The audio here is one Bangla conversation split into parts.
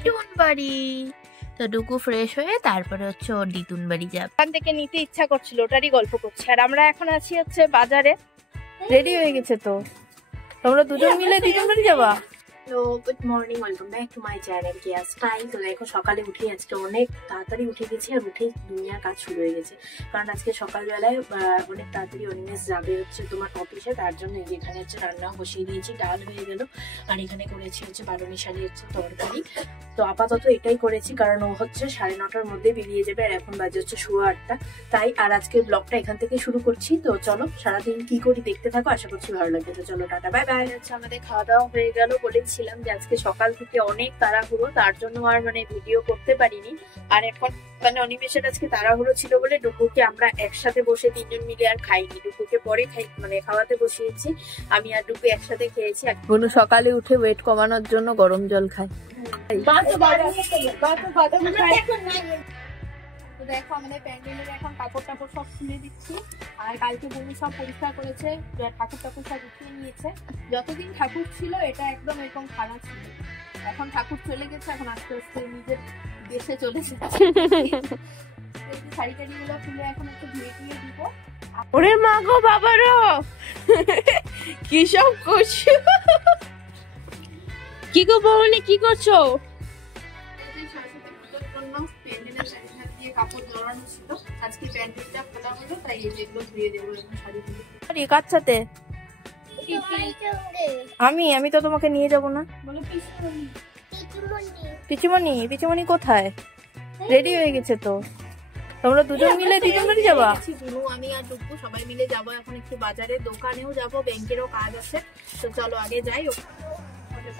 দিতুন বাড়ি। তো ডুকু ফ্রেশ হয়ে তারপরে হচ্ছে ওর দিতুন বাড়ি যাবে। ওখান থেকে নিতে ইচ্ছা করছিল, ওটারই গল্প করছি। আর আমরা এখন আছি হচ্ছে বাজারে, রেডি হয়ে গেছে। তো তোমরা দুজন মিলে দিতুন বাড়ি যাবা? Hello, good morning, welcome back to my channel Keya style. তো দেখো সকালে উঠে আজকে অনেক তাড়াতাড়ি উঠে গেছি, আর উঠেই দুনিয়ার কাজ শুরু হয়ে গেছে। কারণ আজকে সকালবেলায় অনেক তাড়াতাড়ি অনিমেষ যাবে হচ্ছে তোমার অফিসে, তার জন্য এই যে এখানে হচ্ছে রান্নাও বসিয়ে দিয়েছি, ডাল হয়ে গেল। আর এখানে করেছি হচ্ছে বারোনি শাড়ি হচ্ছে তরকারি। তো আপাতত এটাই করেছি, কারণ ও হচ্ছে 9:30টার মধ্যে বেরিয়ে যাবে, আর এখন বাজে হচ্ছে 8:15। তাই আর আজকের ব্লগটা এখান থেকে শুরু করছি। তো চলো সারাদিন কি করি দেখতে থাকো, আশা করছি ভালো লাগবে। তো চলো টাটা বাই বাই। হচ্ছে আমাদের খাওয়া দাওয়া হয়ে গেল। বলেছিলাম যে আজকে সকাল থেকে অনেক তাড়াহুড়ো, তার জন্য আর ভিডিও করতে পারিনি। আর এখন অনিমেষের আজকে তাড়াহুড়ো ছিল বলে ডুকুকে আমরা একসাথে বসে তিনজন মিলে আর খাইনি। ডুকুকে পরে খাওয়াতে বসিয়েছি, আমি আর ডুকু একসাথে খেয়েছি। বনু সকালে উঠে ওয়েট কমানোর জন্য গরম জল খায়। দেখো আমাদের প্যান্ডেলের এখন কাপড় টাপড় সব খুলে দিচ্ছি। আর কালকে বনু সব পরিষ্কার করেছে, ঠাকুর টাকুর সব উঠিয়ে নিয়েছে। যতদিন ঠাকুর ছিল এটা একদম এরকম খারাপ ছিল, এখন ঠাকুর চলে গেছে, এখন আস্তে আস্তে নিজের দেশে চলে যাচ্ছে। শাড়ি টাড়ি গুলো খুলে এখন একটু ধুয়ে ধুয়ে দিব। ওরে মা গো বাবারও কি সব করছো, কি গো বউনি কি করছো? কাপড় জড়ানো ছিল, আজকে প্যান্ডেলটা খোলা হলো, তাই এগুলো ধুয়ে দেবো এখন শাড়িগুলো। আরে কার সাথে? আমি তো তোমাকে নিয়ে যাব না। পিচুমণি, পিচুমণি কোথায়? রেডি হয়ে গেছে। তো তোমরা দুজন মিলে দিতুন বাড়ি যাবা? আমি আর ডুকু সবাই মিলে যাব এখন একটু বাজারে, দোকানেও যাব, ব্যাংকেরও কাজ আছে। তো চলো আগে যাই।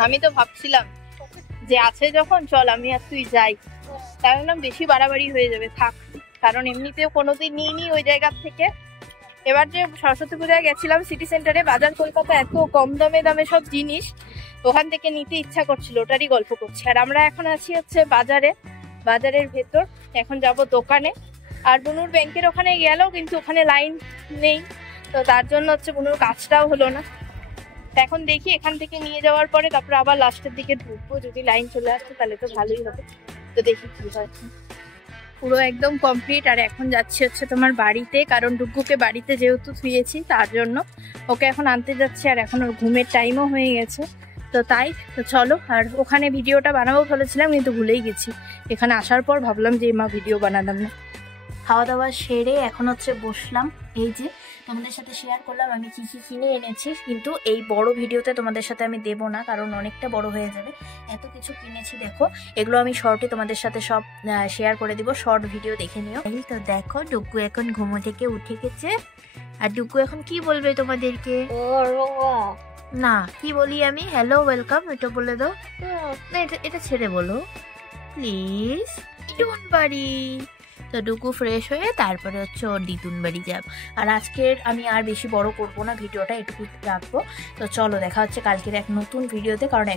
আমি তো ভাবছিলাম যে আছে যখন চল আমি আর তুই যাই, তাই বললাম বেশি বাড়াবাড়ি হয়ে যাবে, থাক। কারণ এমনিতেও কোনোদিন নিইনি ওই জায়গা থেকে। এবার যে সরস্বতী পূজায় গেছিলাম সিটি সেন্টারে, বাজার কলকাতা এত কম দামে সব জিনিস, ওখান থেকে নিতে ইচ্ছা করছিল, ওটারই গল্প করছি। আর আমরা এখন আছি হচ্ছে বাজারে, বাজারের ভেতর। এখন যাব দোকানে। আর বুনুর ব্যাংকের ওখানে গেল, কিন্তু ওখানে লাইন নেই, তো তার জন্য হচ্ছে বুনুর কাজটাও হলো না। এখন দেখি এখান থেকে নিয়ে যাওয়ার পরে তারপরে আবার লাস্টের দিকে ঢুকবো, যদি লাইন চলে আসে তাহলে তো ভালোই হবে। তো দেখি কি হয়। পুরো একদম কমপ্লিট। আর এখন যাচ্ছি হচ্ছে তোমার বাড়িতে, কারণ ডুগুকে বাড়িতে যেহেতু থুয়েছি তার জন্য ওকে এখন আনতে যাচ্ছি। আর এখন ওর ঘুমের টাইমও হয়ে গেছে, তো তাই। তো চলো। আর ওখানে ভিডিওটা বানাবো বলেছিলাম, কিন্তু ভুলেই গেছি। এখানে আসার পর ভাবলাম যে মা ভিডিও বানালাম না। খাওয়া দাওয়া সেরে এখন হচ্ছে বসলাম। এই যে তোমাদের সাথে শেয়ার করলাম আমি কি কি কিনে এনেছি, কিন্তু এই বড় ভিডিওতে তোমাদের সাথে আমি দেবো না, কারণ অনেকটা বড় হয়ে যাবে। এত কিছু কিনেছি দেখো, এগুলো আমি শর্টে তোমাদের সাথে সব শেয়ার করে দিব, শর্ট ভিডিও দেখে নিও। তো দেখো ডুকু এখন ঘুমো থেকে উঠে গেছে। আর ডুকু এখন কি বলবে তোমাদেরকে? না কি বলি আমি? হ্যালো ওয়েলকাম এটা বলে দাও না, এটা ছেড়ে বলো প্লিজ। দিতুন বাড়ি। তো ডুকু ফ্রেশ হয়ে তারপরে হচ্ছে ওর দিতুন বাড়ি যাব। আর আজকের আমি আর বেশি বড় করব না ভিডিওটা, এটুকু রাখবো। তো চলো দেখা হচ্ছে কালকের এক নতুন ভিডিওতে, কারণ